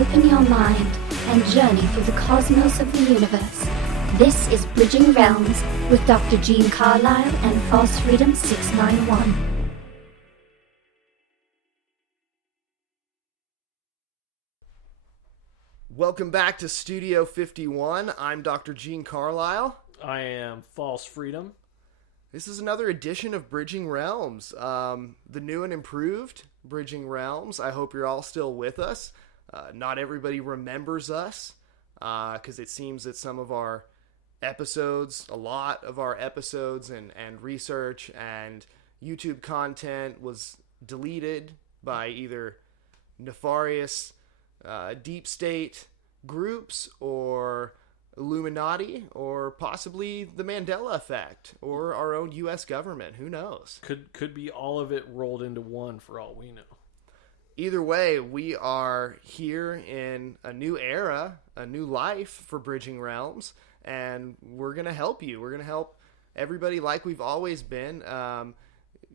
open your mind and journey through the cosmos of the universe. This is Bridging Realms with Dr. Gene Carlisle and False Freedom 691. Welcome back to Studio 51. I'm Dr. Gene Carlisle. I am False Freedom. This is another edition of Bridging Realms, the new and improved Bridging Realms. I hope you're all still with us. Not everybody remembers us, because it seems that some of our episodes, a lot of our episodes and research and YouTube content was deleted by either nefarious deep state groups or Illuminati or possibly the Mandela effect or our own U.S. government. Who knows? Could be all of it rolled into one for all we know. Either way, we are here in a new era, a new life for Bridging Realms, and we're going to help you. We're going to help everybody like we've always been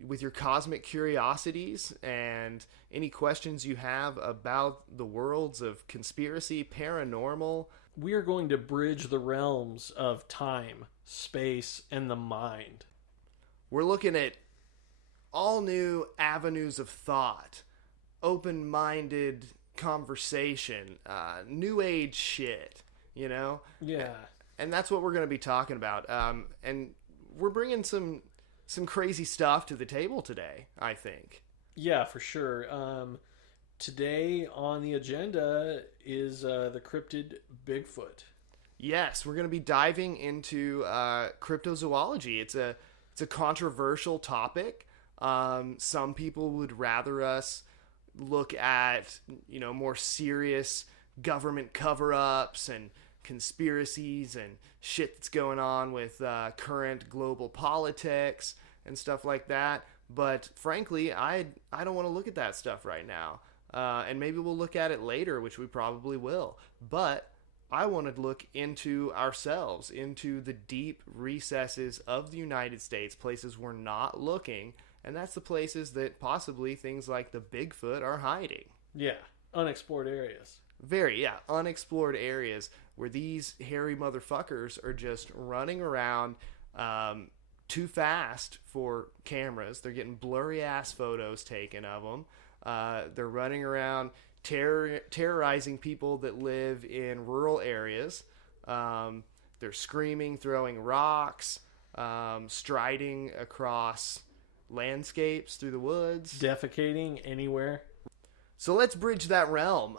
with your cosmic curiosities and any questions you have about the worlds of conspiracy, paranormal. We are going to bridge the realms of time, space, and the mind. We're looking at all new avenues of thought, open-minded conversation, new age shit, you know? Yeah. And that's what we're going to be talking about. And we're bringing some crazy stuff to the table today, I think. Yeah, for sure. Today on the agenda is the cryptid Bigfoot. Yes, we're going to be diving into cryptozoology. It's a controversial topic. Some people would rather us look at, more serious government cover-ups and conspiracies and shit that's going on with current global politics and stuff like that. But frankly, I don't want to look at that stuff right now. And maybe we'll look at it later, which we probably will. But I want to look into ourselves, into the deep recesses of the United States, places we're not looking. And that's the places that possibly things like the Bigfoot are hiding. Yeah, unexplored areas. Unexplored areas where these hairy motherfuckers are just running around too fast for cameras. They're getting blurry-ass photos taken of them. They're running around terrorizing people that live in rural areas. They're screaming, throwing rocks, striding across landscapes through the woods. Defecating anywhere. So let's bridge that realm.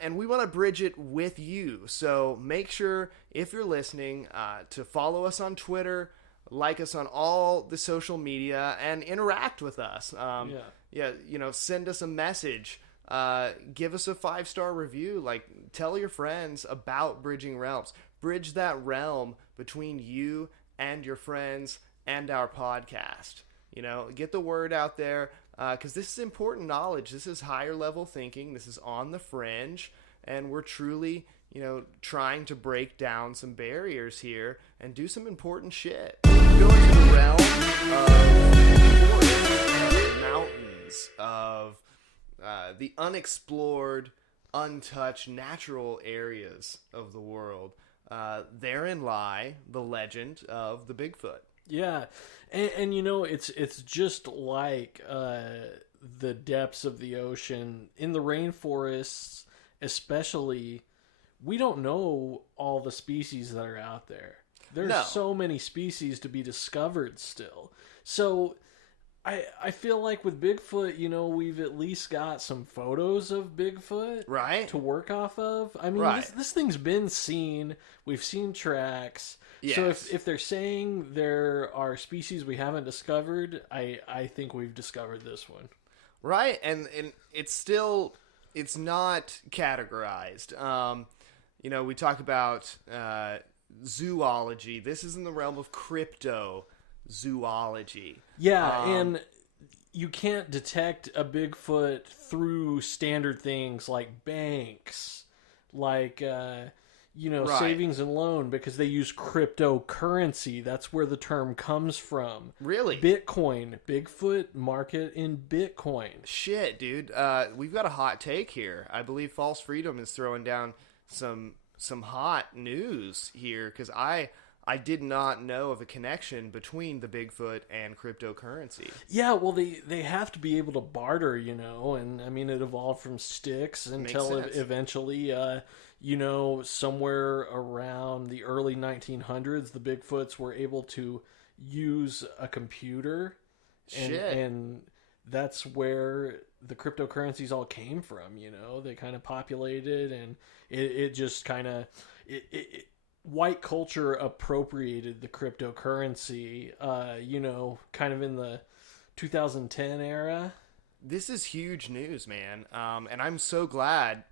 And we want to bridge it with you. So make sure, if you're listening, to follow us on Twitter, like us on all the social media, and interact with us. Send us a message. Give us a 5-star review. Tell your friends about Bridging Realms. Bridge that realm between you and your friends and our podcast. Get the word out there, because this is important knowledge. This is higher level thinking. This is on the fringe, and we're truly, trying to break down some barriers here and do some important shit. We go into the realm of mountains, of the unexplored, untouched natural areas of the world. Therein lie the legend of the Bigfoot. Yeah, and it's just like the depths of the ocean. In the rainforests especially, we don't know all the species that are out there. There's so many species to be discovered still. So I feel like with Bigfoot, we've at least got some photos of Bigfoot, right, to work off of. I mean, this thing's been seen. We've seen tracks. Yes. So if they're saying there are species we haven't discovered, I think we've discovered this one. Right, and it's not categorized. We talk about zoology. This is in the realm of cryptozoology. Yeah, and you can't detect a Bigfoot through standard things like banks, like Right. savings and loan because they use cryptocurrency. That's where the term comes from. Really? Bitcoin, Bigfoot market in Bitcoin. Shit, dude. We've got a hot take here. I believe False Freedom is throwing down some hot news here because I did not know of a connection between the Bigfoot and cryptocurrency. Yeah, well, they have to be able to barter, and I mean, it evolved from sticks until sense. eventually, somewhere around the early 1900s, the Bigfoots were able to use a computer, and that's where the cryptocurrencies all came from. They kind of populated, and it just kind of white culture appropriated the cryptocurrency, kind of in the 2010 era. This is huge news, man. And I'm so glad,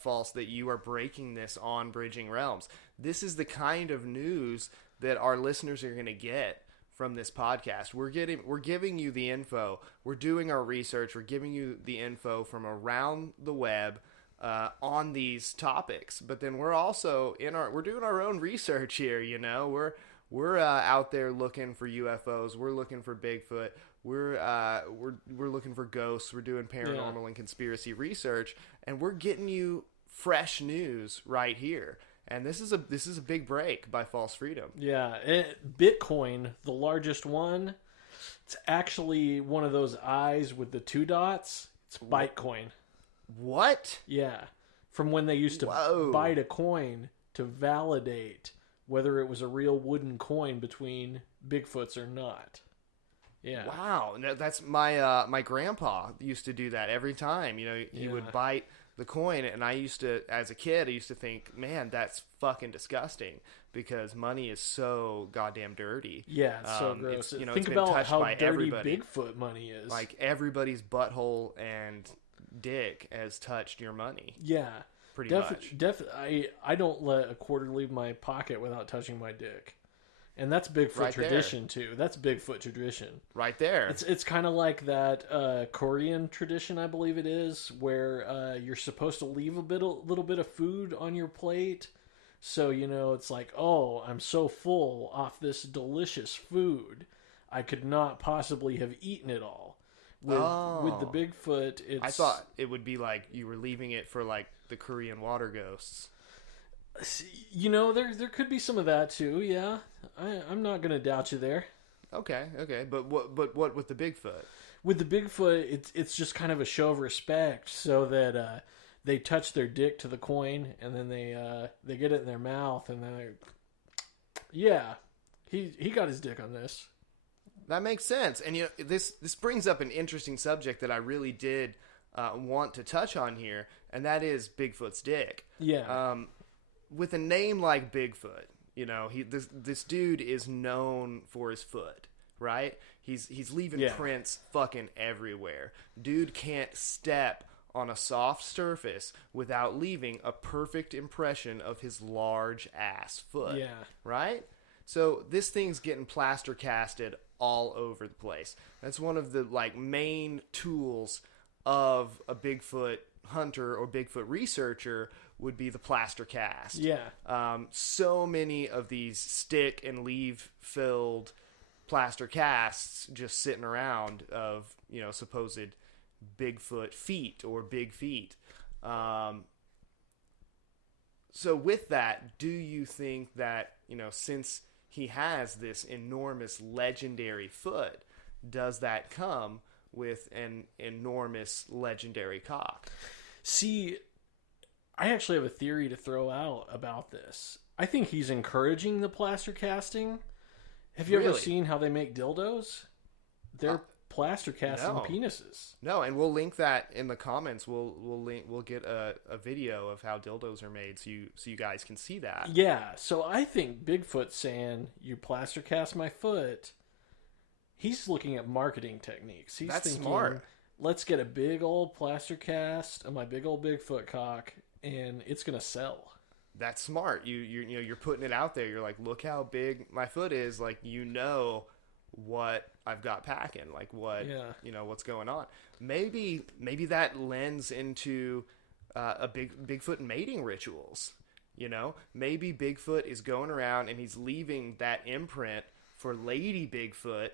False, that you are breaking this on Bridging Realms. This is the kind of news that our listeners are going to get from this podcast. We're giving you the info. We're doing our research. We're giving you the info from around the web on these topics, but then we're also we're doing our own research here. We're out there looking for UFOs. We're looking for Bigfoot. We're looking for ghosts. We're doing paranormal and conspiracy research, and we're getting you fresh news right here. And this is a big break by False Freedom. Yeah, Bitcoin, the largest one. It's actually one of those eyes with the two dots. It's Bytecoin. What? Yeah. From when they used to bite a coin to validate whether it was a real wooden coin between Bigfoots or not. Yeah. Wow. That's my grandpa used to do that every time. He would bite the coin, and as a kid, I used to think, man, that's fucking disgusting because money is so goddamn dirty. Yeah, it's so gross. Think it's been about touched how by dirty everybody. Bigfoot money is. Like everybody's butthole and dick has touched your money. Yeah, pretty much. I don't let a quarter leave my pocket without touching my dick, and that's Bigfoot Right tradition too. That's Bigfoot tradition. Right there. It's kind of like that Korean tradition, I believe it is, where you're supposed to leave a little bit of food on your plate. So it's like, oh, I'm so full off this delicious food, I could not possibly have eaten it all. With the Bigfoot, I thought it would be like you were leaving it for like the Korean water ghosts. There could be some of that too. Yeah, I'm not gonna doubt you there. Okay, but what with the Bigfoot? With the Bigfoot, it's just kind of a show of respect, so that they touch their dick to the coin, and then they get it in their mouth, and then he got his dick on this. That makes sense. And this brings up an interesting subject that I really did want to touch on here, and that is Bigfoot's dick. Yeah. With a name like Bigfoot, this dude is known for his foot, right? He's leaving prints fucking everywhere. Dude can't step on a soft surface without leaving a perfect impression of his large ass foot. Yeah. Right? So this thing's getting plaster casted all over the place. That's one of the main tools of a Bigfoot hunter or Bigfoot researcher would be the plaster cast. Yeah. So many of these stick and leave filled plaster casts just sitting around of supposed Bigfoot feet or big feet. So with that, do you think that since he has this enormous legendary foot, does that come with an enormous legendary cock? See, I actually have a theory to throw out about this. I think he's encouraging the plaster casting. Have you ever seen how they make dildos? They're plaster casting penises. No, and we'll link that in the comments. We'll get a video of how dildos are made so you guys can see that. Yeah, so I think Bigfoot's saying, you plaster cast my foot. He's looking at marketing techniques. He's thinking, smart. Let's get a big old plaster cast of my big old Bigfoot cock, and it's gonna sell. That's smart. You're putting it out there. You're like, look how big my foot is. Like, what I've got packing, like what's going on. Maybe that lends into a Bigfoot mating rituals. You know, maybe Bigfoot is going around and he's leaving that imprint for Lady Bigfoot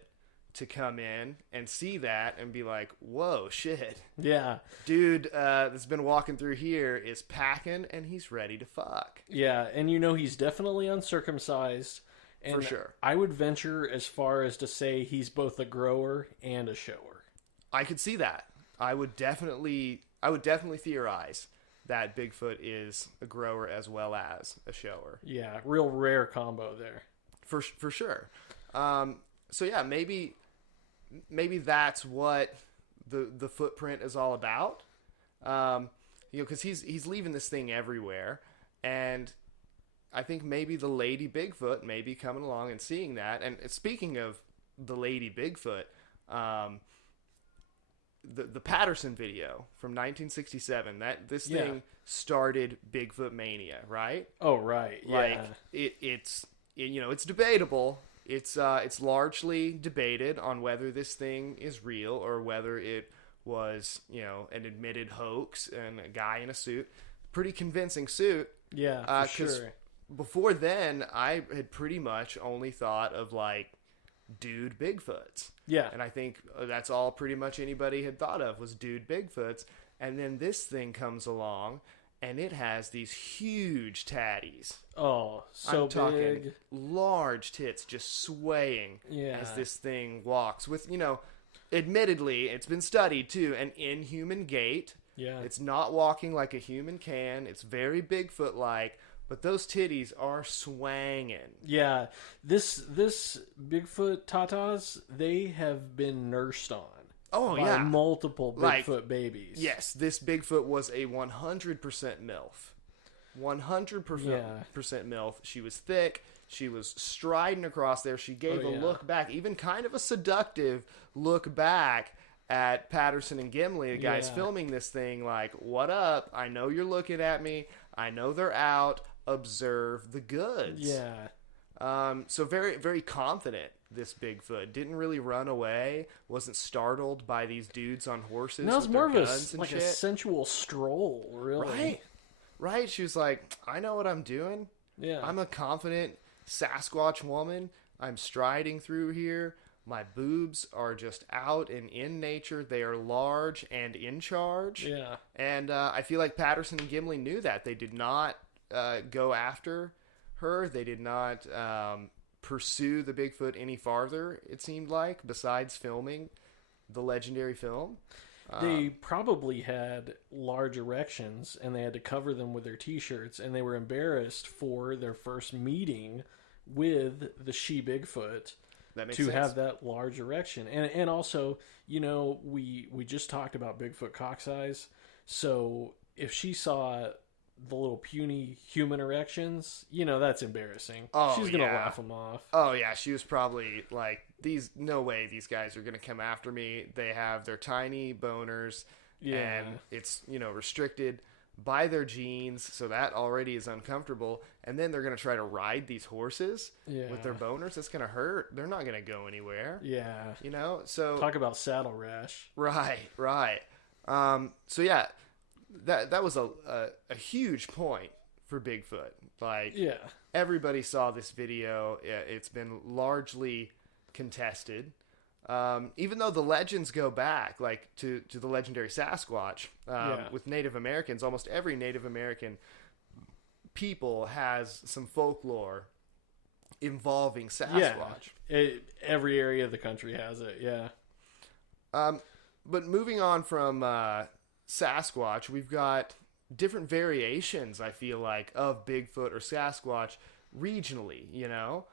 to come in and see that and be like, whoa, shit. Yeah. Dude that's been walking through here is packing and he's ready to fuck. Yeah, and you know he's definitely uncircumcised. And For sure. I would venture as far as to say he's both a grower and a shower. I could see that. I would definitely theorize that Bigfoot is a grower as well as a shower. Yeah, real rare combo there. For sure. So yeah, maybe that's what the footprint is all about. You know, because he's leaving this thing everywhere, and I think maybe the Lady Bigfoot may be coming along and seeing that. And speaking of the Lady Bigfoot, the Patterson video from 1967, this thing started Bigfoot mania, right? Oh, right. Yeah. Like it's you know, it's debatable. It's largely debated on whether this thing is real or whether it was, you know, an admitted hoax and a guy in a suit. Pretty convincing suit. Yeah, for sure. Before then, I had pretty much only thought of like dude Bigfoots. Yeah. And I think that's all pretty much anybody had thought of was dude Bigfoots. And then this thing comes along and it has these huge tatties. Oh, so I'm talking big. large tits just swaying as Yeah. this thing walks with, you know, admittedly, it's been studied too, an inhuman gait. Yeah. It's not walking like a human can. It's very Bigfoot-like, but those titties are swanging. Yeah. This Bigfoot tatas, they have been nursed on. Oh, by yeah. multiple Like, Bigfoot babies. Yes, this Bigfoot was a 100% MILF. 100% MILF. She was thick. She was striding across there. She gave a look back, even kind of a seductive look back at Patterson and Gimli, the guys filming this thing, like, what up? I know you're looking at me. I know they're out. Observe the goods. Yeah. So very, very confident, this Bigfoot. Didn't really run away. Wasn't startled by these dudes on horses. And that was with more their of guns and a shit. sensual stroll, really. Right. She was like, I know what I'm doing. Yeah. I'm a confident Sasquatch woman. I'm striding through here. My boobs are just out and in nature. They are large and in charge. Yeah. And I feel like Patterson and Gimli knew that. They did not go after her. They did not pursue the Bigfoot any farther, it seemed like, besides filming the legendary film. They probably had large erections and they had to cover them with their t-shirts, and they were embarrassed for their first meeting with the she Bigfoot That makes to sense. have that large erection. And also, you know, we just talked about Bigfoot cock size. So if she saw the little puny human erections, you know, that's embarrassing. Oh, She's going to yeah. laugh them off. Oh, yeah. She was probably like, no way these guys are going to come after me. They have their tiny boners, and it's, you know, restricted by their genes, so that already is uncomfortable. And then they're going to try to ride these horses with their boners. It's going to hurt. They're not going to go anywhere. Yeah. You know? So Talk about saddle rash. Right. So, yeah, that was a huge point for Bigfoot. Like, everybody saw this video. It's been largely contested. Even though the legends go back, like, to the legendary Sasquatch, with Native Americans, almost every Native American people has some folklore involving Sasquatch. Yeah. Every area of the country has it, yeah. But moving on from Sasquatch, we've got different variations, I feel like, of Bigfoot or Sasquatch regionally, you know?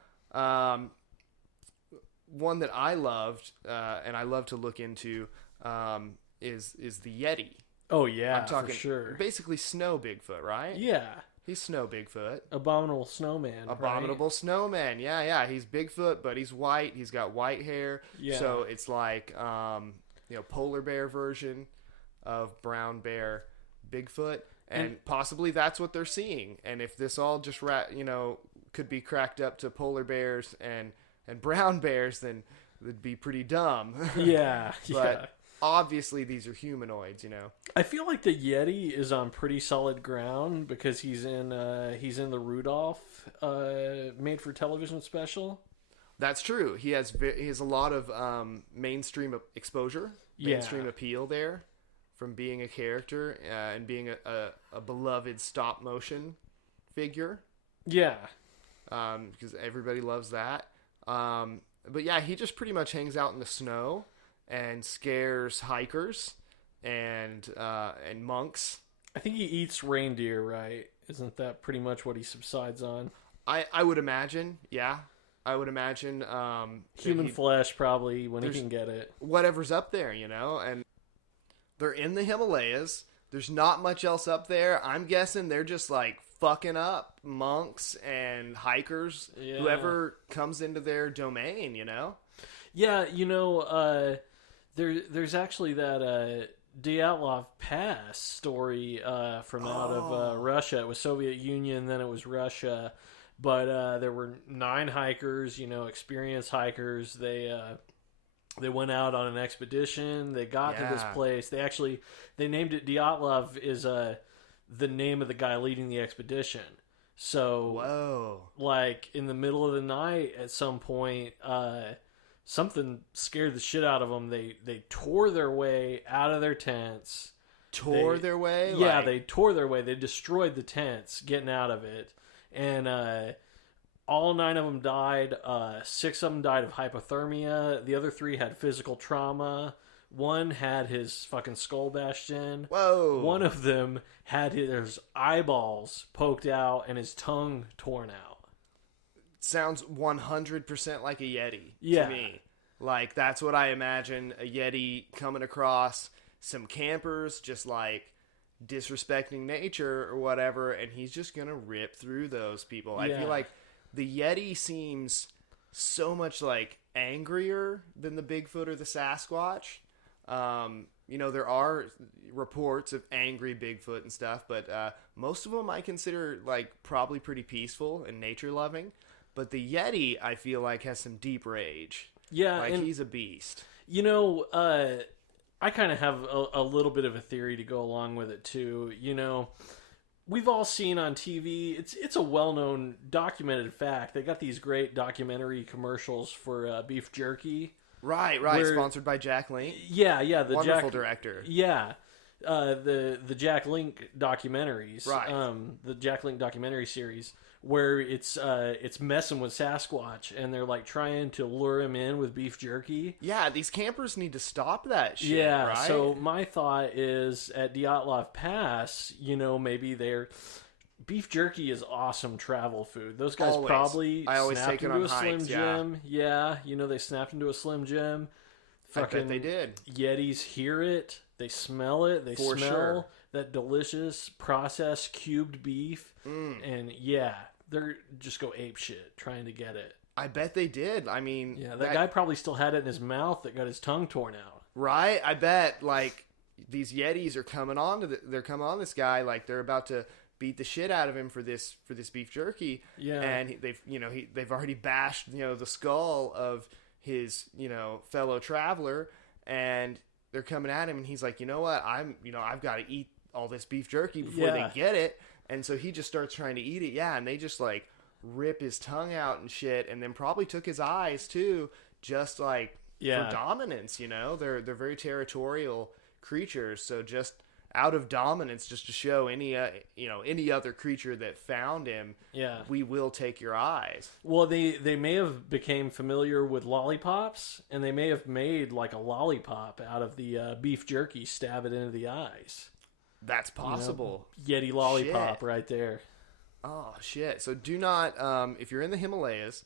One that I loved, and I love to look into, is the Yeti. Oh, yeah, I'm talking for sure. basically snow Bigfoot, right? Yeah. He's snow Bigfoot. Abominable snowman. Abominable snowman. Yeah. He's Bigfoot, but he's white. He's got white hair. Yeah. So it's like, you know, polar bear version of brown bear Bigfoot. And possibly that's what they're seeing. And if this all just, you know, could be cracked up to polar bears and brown bears, then it'd be pretty dumb. Yeah. But obviously these are humanoids, you know. I feel like the Yeti is on pretty solid ground because he's in the Rudolph made for television special. That's true. He has a lot of mainstream exposure, mainstream appeal there, from being a character and being a beloved stop motion figure. Yeah. Because everybody loves that. But yeah, he just pretty much hangs out in the snow and scares hikers and monks. I think he eats reindeer, right? Isn't that pretty much what he subsides on? I would imagine, yeah. I would imagine human flesh probably when he can get it. Whatever's up there, you know, and they're in the Himalayas. There's not much else up there. I'm guessing they're just like fucking up monks and hikers, whoever comes into their domain, you know? Yeah, you know, there's actually that Dyatlov Pass story from out of Russia. It was Soviet Union, then it was Russia. But there were 9 hikers, you know, experienced hikers. They went out on an expedition. They got to this place. They named it Dyatlov is the name of the guy leading the expedition. So, like in the middle of the night, at some point, something scared the shit out of them. They tore their way out of their tents. Their way? Yeah, they tore their way. They destroyed the tents, getting out of it. And all 9 of them died. 6 of them died of hypothermia. The other 3 had physical trauma. 1 had his fucking skull bashed in. Whoa. 1 of them had his eyeballs poked out and his tongue torn out. Sounds 100% like a Yeti to me. Like, that's what I imagine a Yeti coming across some campers, just like disrespecting nature or whatever, and he's just gonna rip through those people. I feel like the Yeti seems so much like angrier than the Bigfoot or the Sasquatch. You know, there are reports of angry Bigfoot and stuff, but most of them I consider like probably pretty peaceful and nature loving. But the Yeti, I feel like, has some deep rage. Yeah, like and he's a beast. You know, I kind of have a little bit of a theory to go along with it too. You know, we've all seen on TV. It's a well-known, documented fact. They got these great documentary commercials for beef jerky. Right. Sponsored by Jack Link. Yeah. The wonderful director. Yeah, the Jack Link documentaries. Right. The Jack Link documentary series where it's messing with Sasquatch and they're like trying to lure him in with beef jerky. Yeah, these campers need to stop that shit. Yeah. Right? So my thought is at Dyatlov Pass, you know, maybe beef jerky is awesome travel food. Those guys probably snapped into a Slim Jim. Yeah, you know, they snapped into a Slim Jim. Fucking, I bet they did. Yetis hear it. They smell it. They smell that delicious processed cubed beef. And they're just go ape shit trying to get it. I bet they did. I mean... Yeah, that guy probably still had it in his mouth that got his tongue torn out. Right? I bet, like, these Yetis are coming on they're coming on this guy, like, they're about to beat the shit out of him for this beef jerky. Yeah. And they've already bashed, you know, the skull of his, you know, fellow traveler, and they're coming at him, and he's like, you know what? I've got to eat all this beef jerky before they get it. And so he just starts trying to eat it. Yeah, and they just, like, rip his tongue out and shit, and then probably took his eyes, too, just, like, for dominance, you know? They're very territorial creatures, so just out of dominance, just to show any other creature that found him, we will take your eyes. Well, they may have became familiar with lollipops, and they may have made, like, a lollipop out of the beef jerky, stab it into the eyes. That's possible. You know, Yeti lollipop right there. Oh, shit. So do not, if you're in the Himalayas,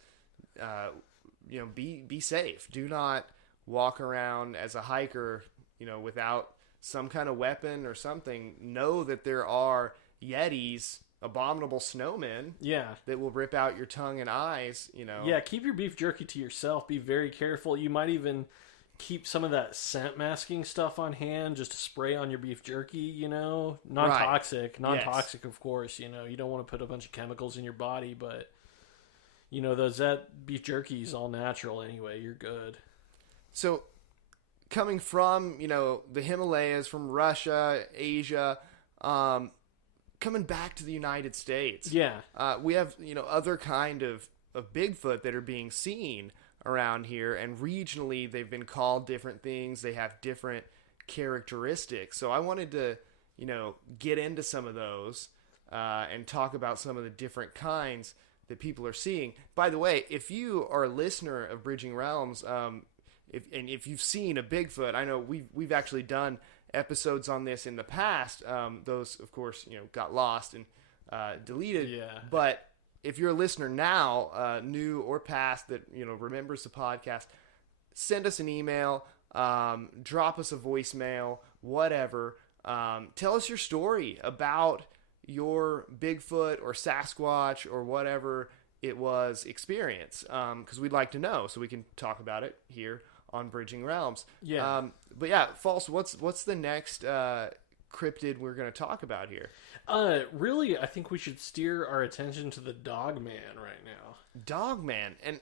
you know, be safe. Do not walk around as a hiker, you know, without some kind of weapon or something. Know that there are Yetis, abominable snowmen, that will rip out your tongue and eyes, you know. Yeah, keep your beef jerky to yourself. Be very careful. You might even keep some of that scent masking stuff on hand just to spray on your beef jerky, you know. Non-toxic, of course, you know. You don't want to put a bunch of chemicals in your body, but, you know, that beef jerky is all natural anyway. You're good. So, coming from, the Himalayas, from Russia, Asia, coming back to the United States. Yeah. We have, other kind of Bigfoot that are being seen around here, and regionally they've been called different things. They have different characteristics. So I wanted to, get into some of those and talk about some of the different kinds that people are seeing. By the way, if you are a listener of Bridging Realms, if you've seen a Bigfoot, I know we've actually done episodes on this in the past. Those, of course, got lost and deleted. Yeah. But if you're a listener now, new or past, that remembers the podcast, send us an email, drop us a voicemail, whatever. Tell us your story about your Bigfoot or Sasquatch or whatever it was experience, because we'd like to know so we can talk about it here on Bridging Realms. Yeah. But yeah, False, what's the next cryptid we're going to talk about here? Really, I think we should steer our attention to the Dogman right now. Dogman. And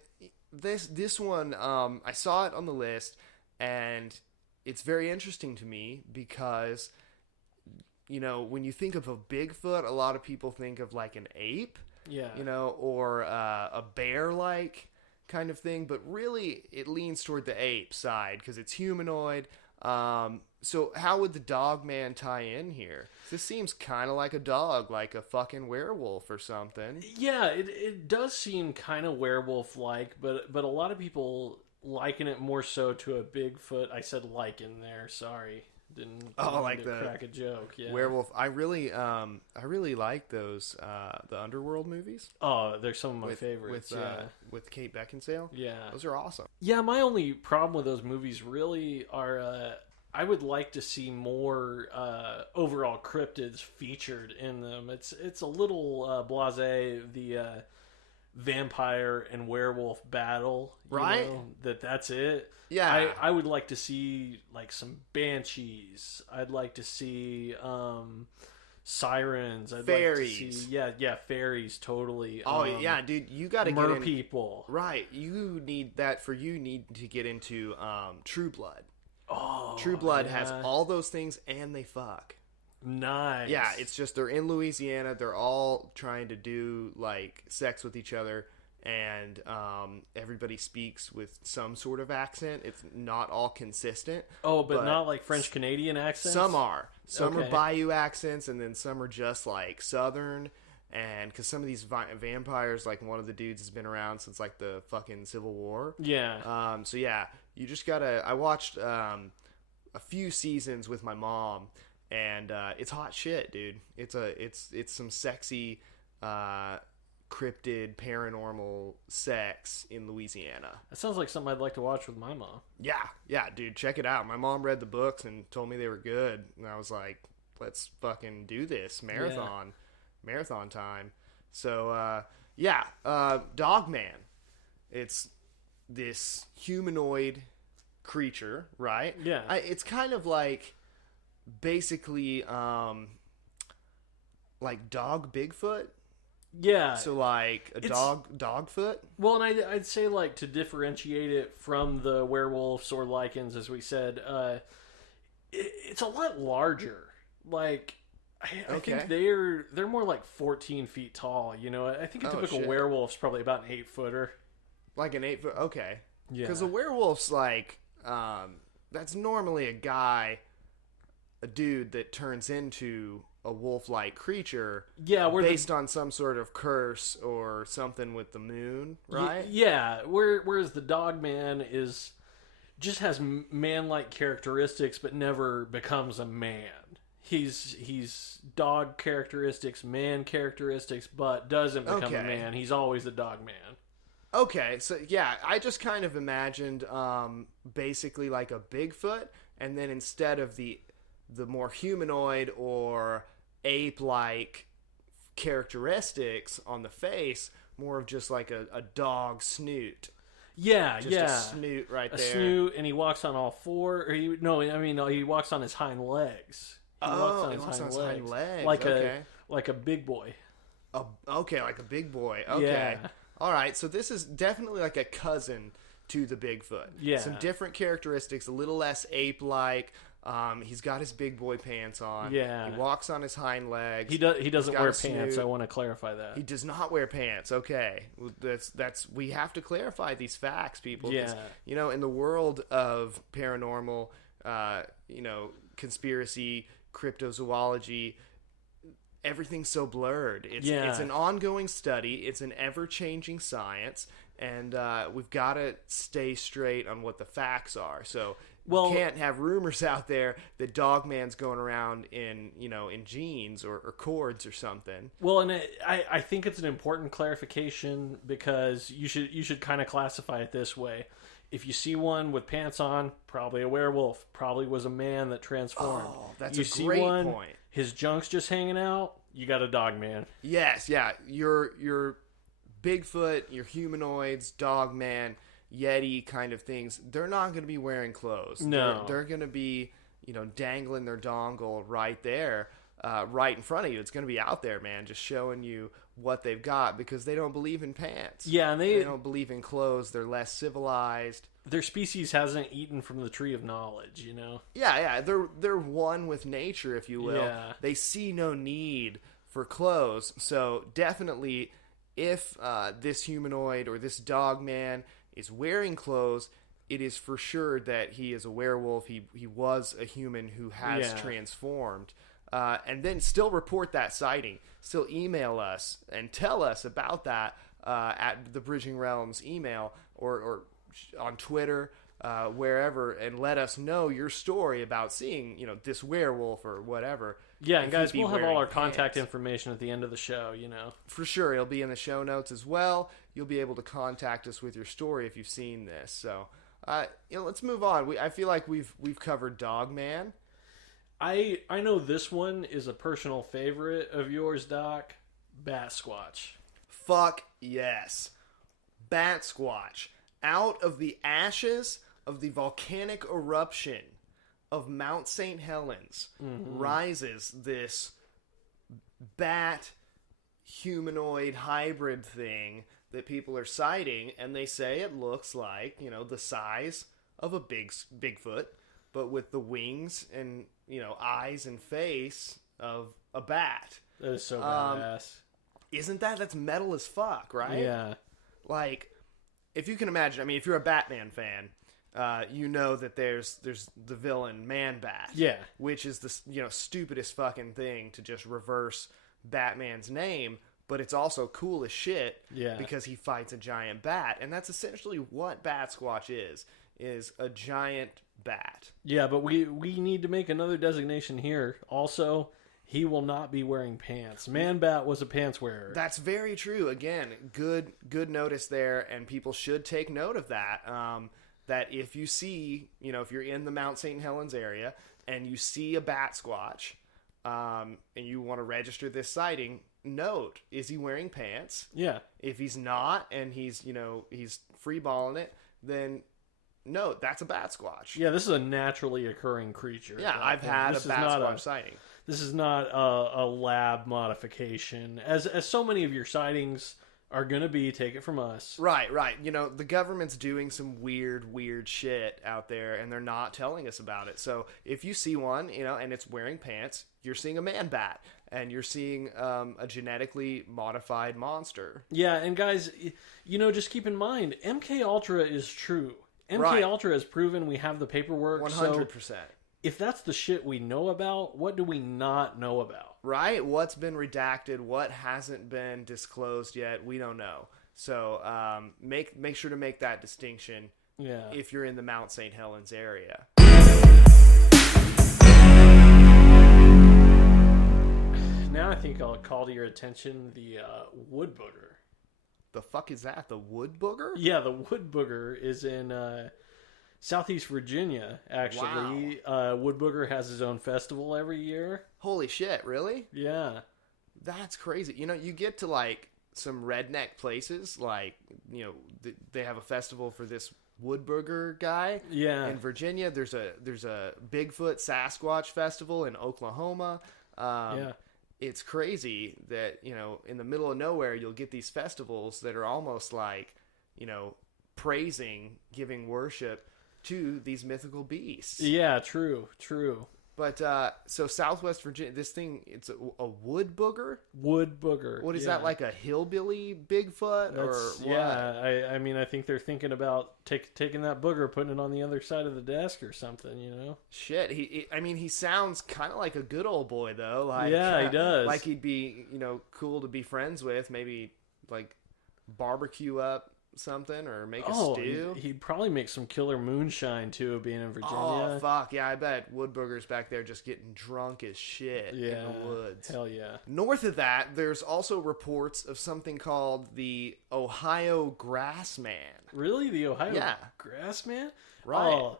this one, I saw it on the list, and it's very interesting to me because, when you think of a Bigfoot, a lot of people think of like an ape, Yeah. Or a bear-like kind of thing, but really it leans toward the ape side because it's humanoid. So how would the Dogman tie in here? This seems kind of like a dog, like a fucking werewolf or something. Yeah, it does seem kind of werewolf-like, but a lot of people liken it more so to a Bigfoot. I said liken there, sorry. Didn't like mean the to crack a joke. Yeah. Werewolf. I really like those the Underworld movies. Oh, they're some of my favorites. With Kate Beckinsale. Yeah. Those are awesome. Yeah, my only problem with those movies really are I would like to see more overall cryptids featured in them. It's a little blasé, the vampire and werewolf battle, right? That's it. Yeah, I would like to see like some banshees. I'd like to see sirens. Fairies. Like to see, fairies, totally. Oh yeah, dude, you got to get in, people. Right, you need that. For you need to get into True Blood. Oh, True Blood has all those things, and they fuck. Nice. Yeah, it's just they're in Louisiana. They're all trying to do like sex with each other, and everybody speaks with some sort of accent. It's not all consistent. Oh, but not like French Canadian accents? Some are. Some Okay. are Bayou accents, and then some are just like Southern. And because some of these vampires, like one of the dudes has been around since like the fucking Civil War. Yeah. So yeah, you just gotta. I watched a few seasons with my mom, and it's hot shit, dude. It's some sexy cryptid paranormal sex in Louisiana. That sounds like something I'd like to watch with my mom. Yeah, dude, check it out. My mom read the books and told me they were good, and I was like, let's fucking do this marathon time. So Dogman, it's this humanoid creature, right? Yeah. It's kind of like basically like dog Bigfoot. Yeah. So like a dogfoot. Well, and I'd say like to differentiate it from the werewolves or lichens, as we said, it's a lot larger. Like I think they're more like 14 feet tall. I think a typical werewolf's probably about an 8-footer. Like an 8-foot. Okay. Yeah. Because a werewolf's like that's normally a dude that turns into a wolf-like creature. Yeah, based on some sort of curse or something with the moon, right? Yeah. Whereas the Dogman just has man-like characteristics, but never becomes a man. He's dog characteristics, man characteristics, but doesn't become a man. He's always the Dogman. Okay, so yeah, I just kind of imagined basically like a Bigfoot, and then instead of the more humanoid or ape-like characteristics on the face, more of just like a dog snoot. Yeah, just a snoot right there. A snoot, and he walks on all four. Or he walks on his hind legs. He walks on his hind legs. Like a big boy. Okay, like a big boy. Okay. Yeah. All right, so this is definitely like a cousin to the Bigfoot. Yeah. Some different characteristics, a little less ape-like. He's got his big boy pants on. Yeah. He walks on his hind legs. He doesn't got wear a pants. snoot. I want to clarify that. He does not wear pants. Okay. That's we have to clarify these facts, people. 'Cause, Yeah. in the world of paranormal, conspiracy, cryptozoology, everything's so blurred. It's an ongoing study. It's an ever-changing science, and we've got to stay straight on what the facts are. So you can't have rumors out there that Dogman's going around in jeans or cords or something. Well, and I think it's an important clarification because you should kind of classify it this way. If you see one with pants on, probably a werewolf. Probably was a man that transformed. Oh, that's you a great point. His junk's just hanging out. You got a Dogman. Yes, yeah. Your Bigfoot, your humanoids, Dogman, Yeti kind of things, they're not going to be wearing clothes. No. They're going to be, dangling their dongle right there, right in front of you. It's going to be out there, man, just showing you what they've got because they don't believe in pants. Yeah, and they don't believe in clothes. They're less civilized. Their species hasn't eaten from the tree of knowledge, Yeah. They're one with nature, if you will. Yeah. They see no need for clothes. So definitely, if this humanoid or this Dogman is wearing clothes, it is for sure that he is a werewolf. He was a human who has transformed. And then still report that sighting. Still email us and tell us about that at the Bridging Realms email or on Twitter, wherever, and let us know your story about seeing, this werewolf or whatever. Yeah, and guys, we'll have all our contact information at the end of the show, For sure. It'll be in the show notes as well. You'll be able to contact us with your story if you've seen this. So, let's move on. I feel like we've covered Dogman. I know this one is a personal favorite of yours, Doc. Bat Squatch. Fuck yes. Bat Squatch. Out of the ashes of the volcanic eruption of Mount St. Helens rises this bat humanoid hybrid thing that people are sighting, and they say it looks like, the size of a Bigfoot, but with the wings and, eyes and face of a bat. That is so badass. Isn't that's metal as fuck, right? Yeah. Like, if you can imagine, if you're a Batman fan, you know that there's the villain Man-Bat. Yeah. Which is the, stupidest fucking thing to just reverse Batman's name, but it's also cool as shit because he fights a giant bat, and that's essentially what Bat Squatch is a giant bat. Yeah, but we need to make another designation here. Also, he will not be wearing pants. Man-Bat was a pants wearer. That's very true. Again, good notice there, and people should take note of that. That if you see, if you're in the Mount St. Helens area and you see a Bat Squatch, and you want to register this sighting, note, is he wearing pants? Yeah. If he's not, and he's freeballing it, then note, that's a Bat Squatch. Yeah, this is a naturally occurring creature. Yeah, I've had a Bat Squatch sighting. This is not a lab modification. As so many of your sightings are going to be, take it from us. Right. The government's doing some weird shit out there, and they're not telling us about it. So if you see one, and it's wearing pants, you're seeing a man-bat, and you're seeing a genetically modified monster. Yeah, and guys, just keep in mind, MK Ultra is true. MK Ultra has proven we have the paperwork. 100%. So if that's the shit we know about, what do we not know about? Right? What's been redacted? What hasn't been disclosed yet? We don't know. So make sure to make that distinction. Yeah. If you're in the Mount St. Helens area. Now I think I'll call to your attention the wood booger. The fuck is that? The wood booger? Yeah, the wood booger is in Southeast Virginia, actually. Wow. Wood booger has his own festival every year. Holy shit, really? Yeah. That's crazy. You get to, like, some redneck places, like, they have a festival for this wood booger guy. Yeah. In Virginia, there's a Bigfoot Sasquatch festival in Oklahoma. Yeah. It's crazy that, in the middle of nowhere, you'll get these festivals that are almost like, giving worship to these mythical beasts. Yeah, true. But so Southwest Virginia, this thing, it's a wood booger. Wood booger. What is that, like a hillbilly Bigfoot or what? Yeah, I mean, I think they're thinking about taking that booger, putting it on the other side of the desk or something, you know? Shit, he sounds kind of like a good old boy though. Like, yeah, he does. Like he'd be, cool to be friends with. Maybe like barbecue up something or make a stew. He'd probably make some killer moonshine too, being in Virginia. Oh fuck yeah, I bet Woodburgers back there just getting drunk as shit in the woods. Hell yeah. North of that, there's also reports of something called the Ohio Grassman. Really? The Ohio Grassman? Right. Oh,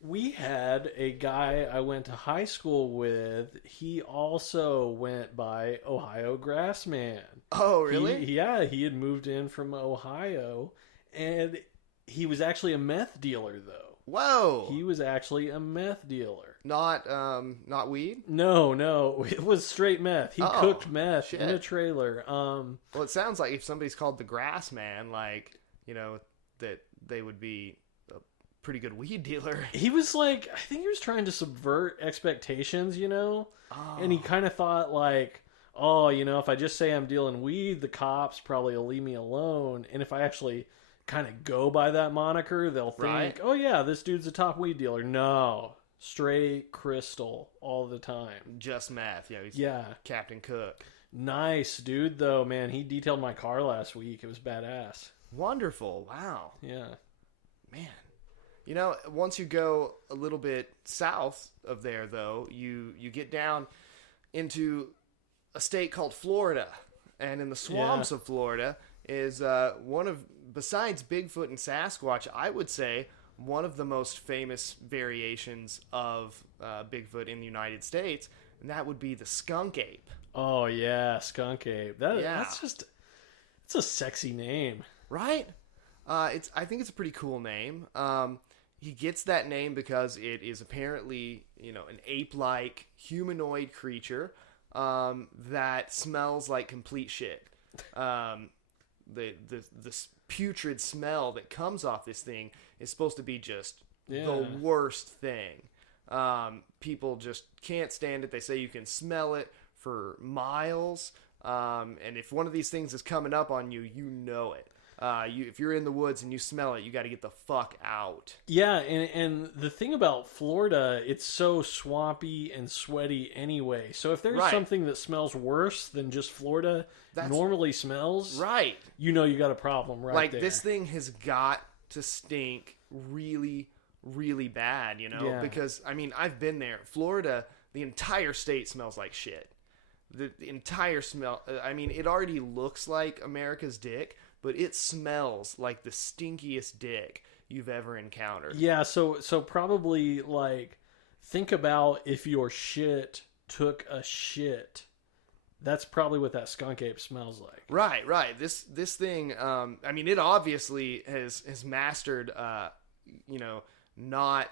we had a guy I went to high school with. He also went by Ohio Grassman. Oh, really? He had moved in from Ohio, and he was actually a meth dealer, though. Whoa! He was actually a meth dealer. Not weed? No, it was straight meth. He cooked meth shit. in a trailer. Well, it sounds like if somebody's called the Grassman, like, that they would be pretty good weed dealer. He was like, I think he was trying to subvert expectations, and he kind of thought like, if I just say I'm dealing weed, the cops probably will leave me alone, and if I actually kind of go by that moniker, they'll think, oh yeah, this dude's a top weed dealer. No, straight crystal all the time, just meth. He's Captain Cook. Nice dude though, man. He detailed my car last week. It was badass. Wonderful. Wow. Yeah, man. Once you go a little bit south of there, though, you get down into a state called Florida. And in the swamps of Florida is besides Bigfoot and Sasquatch, I would say one of the most famous variations of Bigfoot in the United States, and that would be the skunk ape. Oh, yeah, skunk ape. That's just... It's a sexy name. Right? I think it's a pretty cool name. He gets that name because it is apparently, an ape-like humanoid creature that smells like complete shit. The putrid smell that comes off this thing is supposed to be just the worst thing. People just can't stand it. They say you can smell it for miles. And if one of these things is coming up on you, you know it. If you're in the woods and you smell it, you got to get the fuck out. Yeah, and the thing about Florida, it's so swampy and sweaty anyway. So if there's something that smells worse than just Florida normally smells, you know you got a problem there. This thing has got to stink really, really bad, because, I've been there. Florida, the entire state smells like shit. The entire smell, it already looks like America's dick, but it smells like the stinkiest dick you've ever encountered. Yeah, so probably, think about if your shit took a shit. That's probably what that skunk ape smells like. Right. This thing, it obviously has mastered, not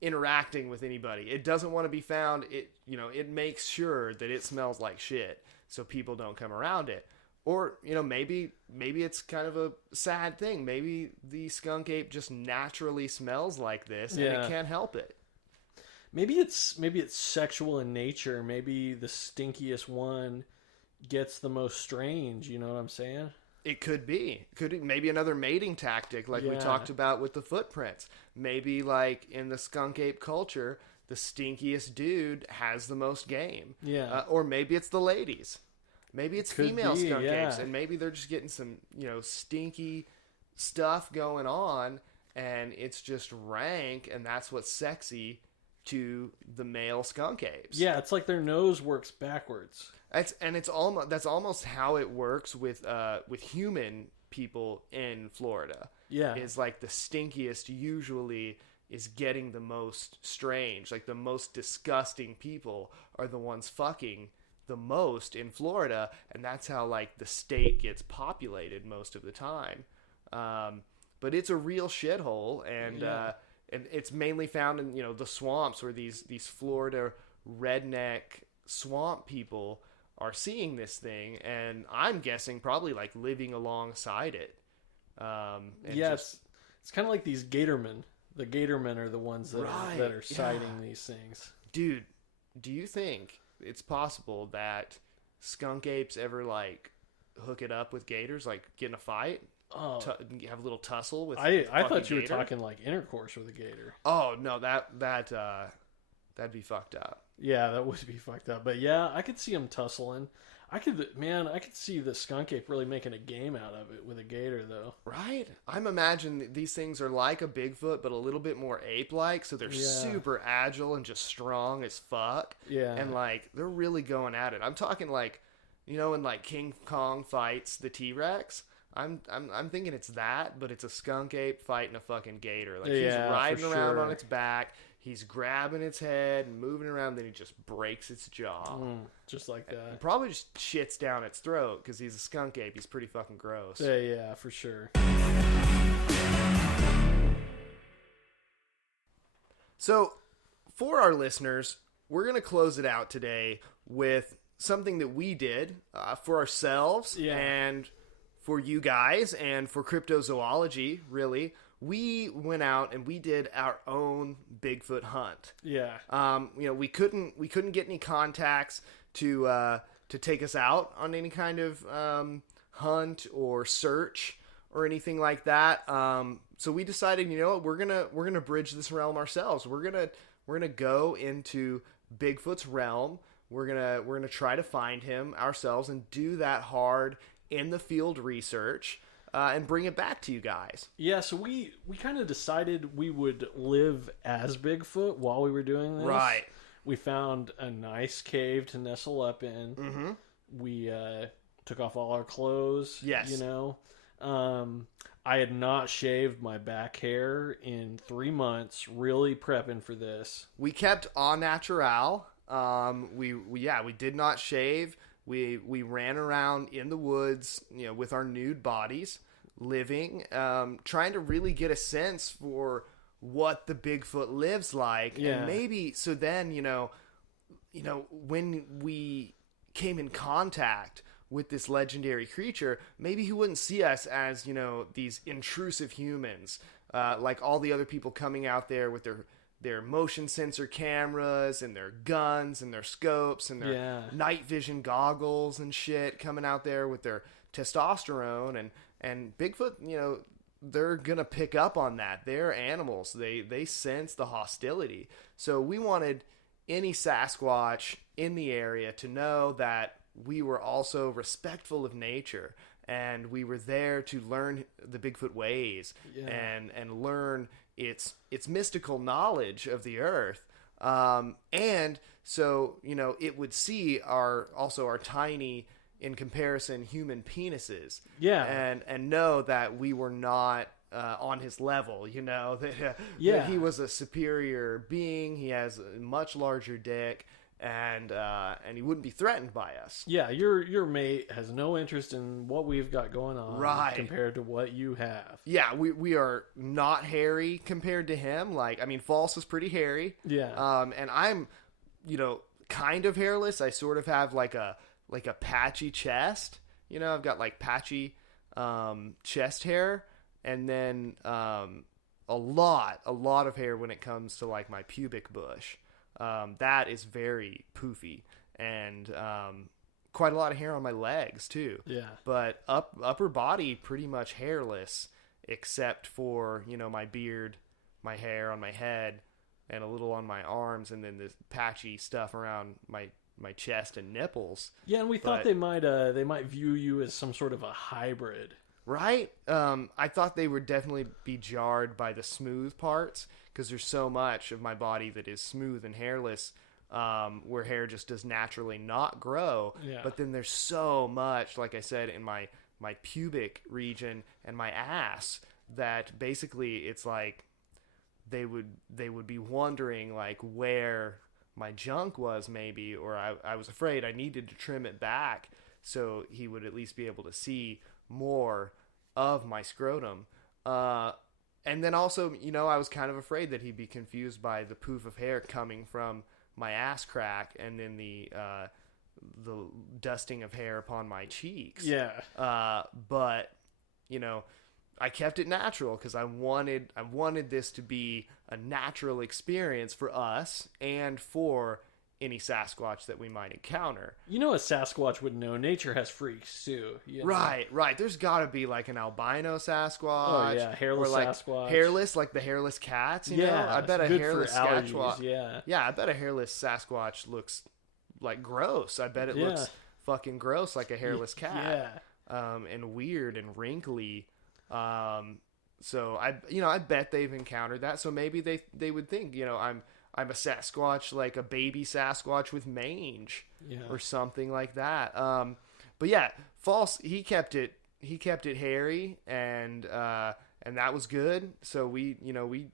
interacting with anybody. It doesn't want to be found. It makes sure that it smells like shit so people don't come around it. Or, maybe it's kind of a sad thing. Maybe the skunk ape just naturally smells like this and it can't help it. Maybe it's sexual in nature. Maybe the stinkiest one gets the most strange, you know what I'm saying? It could be. Maybe another mating tactic like we talked about with the footprints. Maybe like in the skunk ape culture, the stinkiest dude has the most game. Yeah. Or maybe it's the ladies. Maybe it's female skunk apes, and maybe they're just getting some, stinky stuff going on, and it's just rank, and that's what's sexy to the male skunk apes. Yeah, it's like their nose works backwards. That's almost how it works with human people in Florida. Yeah, is like the stinkiest usually is getting the most strange. Like the most disgusting people are the ones fucking the most in Florida, and that's how the state gets populated most of the time. But it's a real shithole, and it's mainly found in the swamps where these Florida redneck swamp people are seeing this thing, and I'm guessing probably living alongside it. And Yeah, just, it's kind of like these gatormen. The gatormen are the ones that Right, that are citing yeah. these things. dude, do you think it's possible that skunk apes ever like hook it up with gators, like get in a fight, Oh, have a little tussle with I the fucking thought you were gator? talking like intercourse with a gator. Oh no, that'd be fucked up. Yeah, that would be fucked up. But yeah, I could see them tussling. I could see the skunk ape really making a game out of it with a gator, though. Right? I'm imagining these things are like a Bigfoot, but a little bit more ape-like, so they're Yeah. super agile and just strong as fuck. Yeah. And like they're really going at it. I'm talking like, when like King Kong fights the T-Rex. I'm thinking it's that, but it's a skunk ape fighting a fucking gator. Like he's Yeah, for riding around on sure. its back, he's grabbing its head and moving around, then he just breaks its jaw. Just like that. Probably just shits down its throat because he's a skunk ape. He's pretty fucking gross. Yeah, for sure. So, for our listeners, we're going to close it out today with something that we did for ourselves Yeah. and for you guys and for cryptozoology, really. We went out and we did our own Bigfoot hunt. Yeah. We couldn't get any contacts to take us out on any kind of hunt or search or anything like that. So we decided, we're gonna bridge this realm ourselves. We're gonna go into Bigfoot's realm. We're gonna try to find him ourselves and do that hard in the field research. And bring it back to you guys. Yeah, so we kind of decided we would live as Bigfoot while we were doing this. Right. We found a nice cave to nestle up in. Mm-hmm. We took off all our clothes. Yes. I had not shaved my back hair in 3 months, really prepping for this. We kept au natural. We did not shave. We ran around in the woods, with our nude bodies, living, trying to really get a sense for what the Bigfoot lives like. Yeah. And maybe, so then, when we came in contact with this legendary creature, maybe he wouldn't see us as, these intrusive humans, like all the other people coming out there with their motion sensor cameras and their guns and their scopes and their night vision goggles and shit, coming out there with their testosterone and Bigfoot, they're gonna pick up on that. They're animals. They sense the hostility. So we wanted any Sasquatch in the area to know that we were also respectful of nature and we were there to learn the Bigfoot ways and learn its mystical knowledge of the earth. And so, it would see our tiny, in comparison, human penises. Yeah. And know that we were not on his level, that he was a superior being. He has a much larger dick. And he wouldn't be threatened by us. Yeah, your mate has no interest in what we've got going on Right. compared to what you have. Yeah, we are not hairy compared to him. False is pretty hairy. Yeah. And I'm, kind of hairless. I sort of have like a patchy chest. I've got like patchy chest hair, and then a lot of hair when it comes to like my pubic bush. That is very poofy, and quite a lot of hair on my legs too. Yeah. But upper body pretty much hairless, except for my beard, my hair on my head, and a little on my arms, and then the patchy stuff around my chest and nipples. Yeah, and we thought they might view you as some sort of a hybrid. Right? I thought they would definitely be jarred by the smooth parts, because there's so much of my body that is smooth and hairless, where hair just does naturally not grow. Yeah. But then there's so much, like I said, in my pubic region and my ass, that basically it's like they would be wondering like where my junk was, maybe, or I was afraid I needed to trim it back so he would at least be able to see more of my scrotum. And then also, I was kind of afraid that he'd be confused by the poof of hair coming from my ass crack and then the dusting of hair upon my cheeks. Yeah. But, I kept it natural because I wanted this to be a natural experience for us and for any Sasquatch that we might encounter. You know, a Sasquatch would know. Nature has freaks too. You know? Right. There's got to be like an albino Sasquatch. Oh yeah, hairless or like Sasquatch. Hairless, like the hairless cats. You know, I bet a good hairless for allergies, Sasquatch. I bet a hairless Sasquatch looks like gross. I bet it looks fucking gross, like a hairless cat. And weird and wrinkly. So I bet they've encountered that. So maybe they would think, I'm a Sasquatch, like a baby Sasquatch with mange, or something like that. But yeah, False. He kept it hairy, and that was good. So we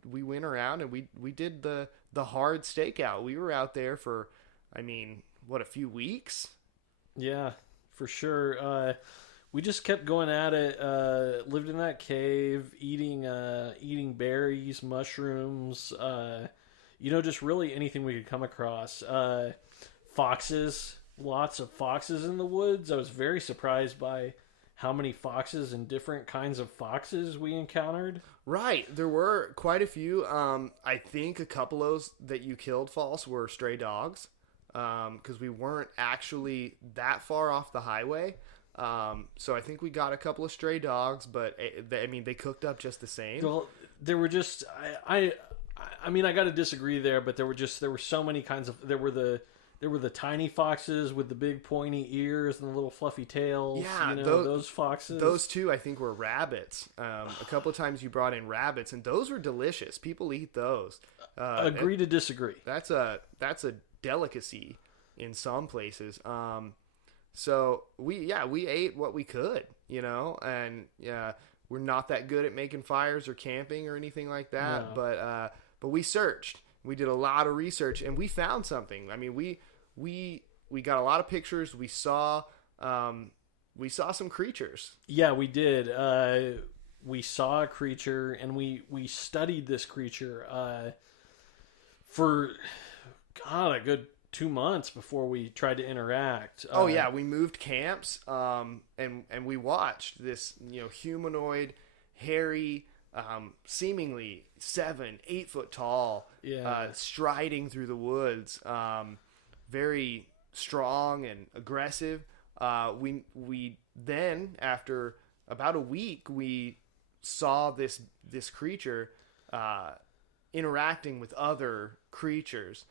went around and we did the hard stakeout. We were out there for, a few weeks. Yeah, for sure. We just kept going at it. Lived in that cave, eating berries, mushrooms. Just really anything we could come across. Foxes, lots of foxes in the woods. I was very surprised by how many foxes and different kinds of foxes we encountered. Right, there were quite a few. I think a couple of those that you killed, False, were stray dogs, because we weren't actually that far off the highway. So I think we got a couple of stray dogs, but they cooked up just the same. Well, there were just I got to disagree there, but there were so many kinds of there were the tiny foxes with the big pointy ears and the little fluffy tails. Yeah, those foxes. Those two, I think, were rabbits. A couple of times you brought in rabbits, and those were delicious. People eat those. Agree to disagree. That's a delicacy in some places. So we ate what we could, and we're not that good at making fires or camping or anything like that. No. But we searched. We did a lot of research, and we found something. We got a lot of pictures. We saw some creatures. Yeah, we did. We saw a creature, and we studied this creature for a good 2 months before we tried to interact. We moved camps, and we watched this, humanoid, hairy, seemingly 7-8 foot tall, striding through the woods, very strong and aggressive. We then, after about a week, we saw this creature interacting with other creatures.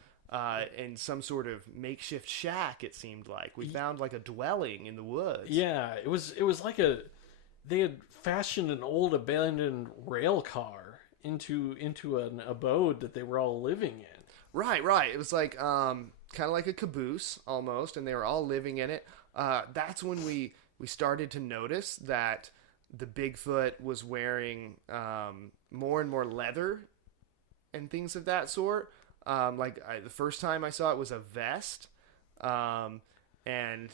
In some sort of makeshift shack, it seemed like. We found like a dwelling in the woods. Yeah, it was like they had fashioned an old abandoned rail car into an abode that they were all living in. Right. It was like kind of like a caboose almost, and they were all living in it. That's when we started to notice that the Bigfoot was wearing more and more leather and things of that sort. The first time I saw it was a vest, and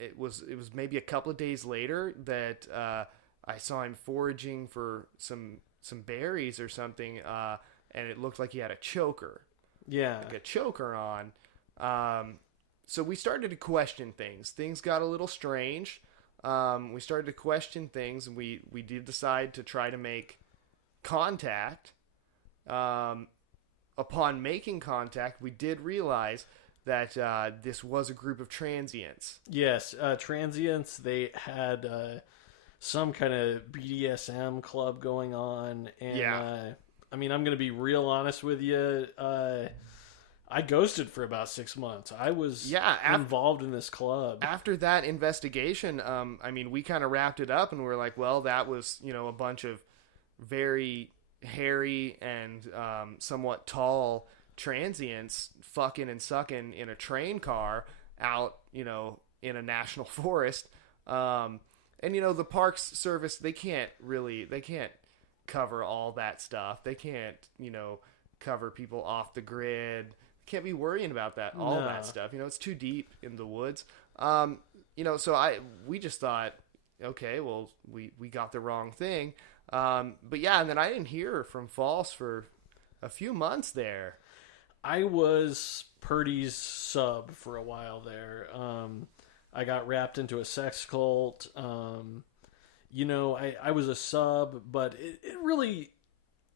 it was maybe a couple of days later that I saw him foraging for some berries or something, and it looked like he had a choker. Yeah, like a choker on. So we started to question things. Things got a little strange. We started to question things, and we did decide to try to make contact. Upon making contact, we did realize that this was a group of transients. Yes, transients. They had some kind of BDSM club going on. And, I'm going to be real honest with you. I ghosted for about 6 months. I was involved in this club. After that investigation, we kind of wrapped it up, and we're like, well, that was, a bunch of very hairy and somewhat tall transients fucking and sucking in a train car out, in a national forest. And the Parks Service, they can't cover all that stuff. They can't, cover people off the grid. Can't be worrying about all that stuff. It's too deep in the woods. So we just thought, okay, well, we got the wrong thing. And then I didn't hear from False for a few months there. I was Purdy's sub for a while there. I got wrapped into a sex cult. I was a sub, but it really,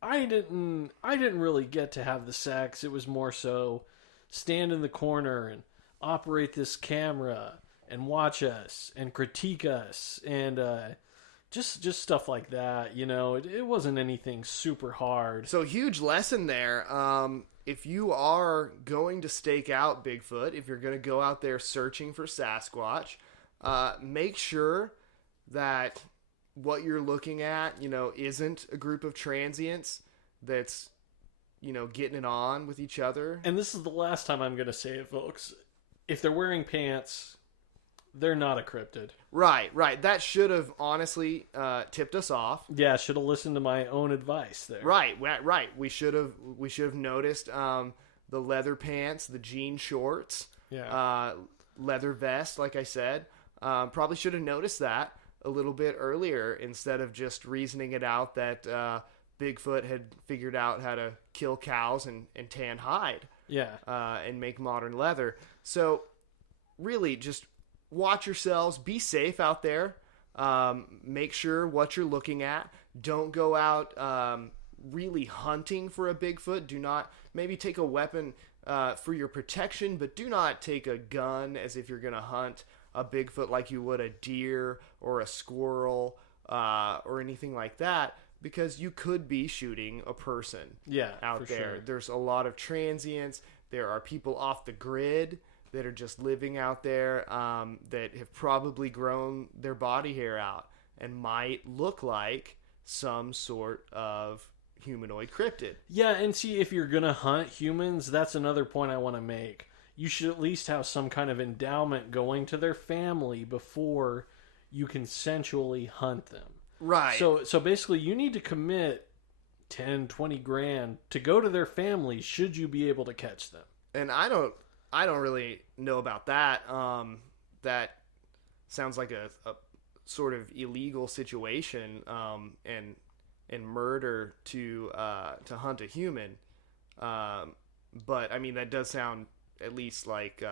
I didn't really get to have the sex. It was more so stand in the corner and operate this camera and watch us and critique us and just stuff like that. It wasn't anything super hard. So huge lesson there. If you are going to stake out Bigfoot, if you're going to go out there searching for Sasquatch, make sure that what you're looking at, isn't a group of transients that's, getting it on with each other. And this is the last time I'm going to say it, folks. If they're wearing pants, they're not a cryptid. Right. That should have honestly tipped us off. Yeah, I should have listened to my own advice there. Right. We should have noticed the leather pants, the jean shorts, leather vest, like I said. Probably should have noticed that a little bit earlier instead of just reasoning it out that Bigfoot had figured out how to kill cows and tan hide. Yeah. And make modern leather. So really just watch yourselves, be safe out there. Make sure what you're looking at. Don't go out really hunting for a Bigfoot. Do not maybe take a weapon for your protection, but do not take a gun as if you're going to hunt a Bigfoot like you would a deer or a squirrel or anything like that, because you could be shooting a person out there. Sure. There's a lot of transients. There are people off the grid that are just living out there that have probably grown their body hair out and might look like some sort of humanoid cryptid. Yeah, and see, if you're going to hunt humans, that's another point I want to make. You should at least have some kind of endowment going to their family before you consensually hunt them. Right. So basically, you need to commit 10, 20 grand to go to their family should you be able to catch them. And I don't really know about that. That sounds like a sort of illegal situation, and murder to hunt a human. But I mean, that does sound at least like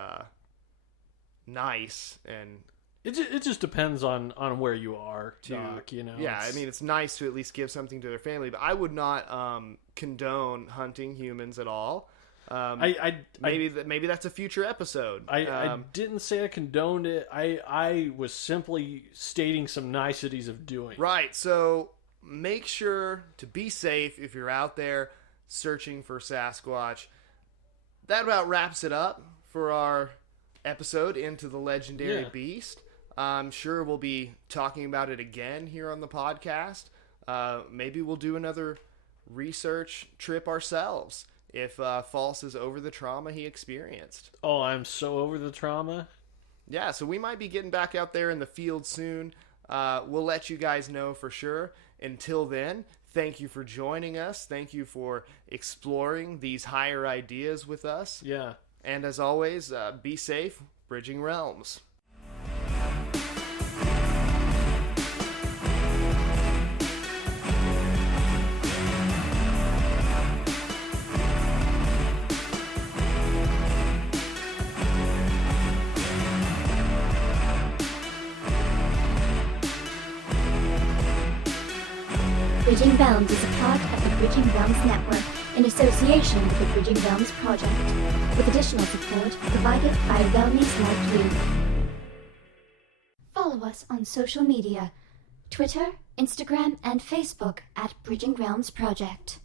nice, and it just depends on where you are, Doc. Yeah, I mean, it's nice to at least give something to their family, but I would not condone hunting humans at all. Maybe that's a future episode. I didn't say I condoned it. I was simply stating some niceties of doing. Right. So make sure to be safe if you're out there searching for Sasquatch. That about wraps it up for our episode Into the Legendary Beast. I'm sure we'll be talking about it again here on the podcast. Maybe we'll do another research trip ourselves if False is over the trauma he experienced. Oh, I'm so over the trauma. Yeah, so we might be getting back out there in the field soon. We'll let you guys know for sure. Until then, thank you for joining us. Thank you for exploring these higher ideas with us. Yeah. And as always, be safe, bridging realms. Bridging Realms is a part of the Bridging Realms Network in association with the Bridging Realms Project, with additional support provided by Realmies like you. Follow us on social media, Twitter, Instagram, and Facebook at Bridging Realms Project.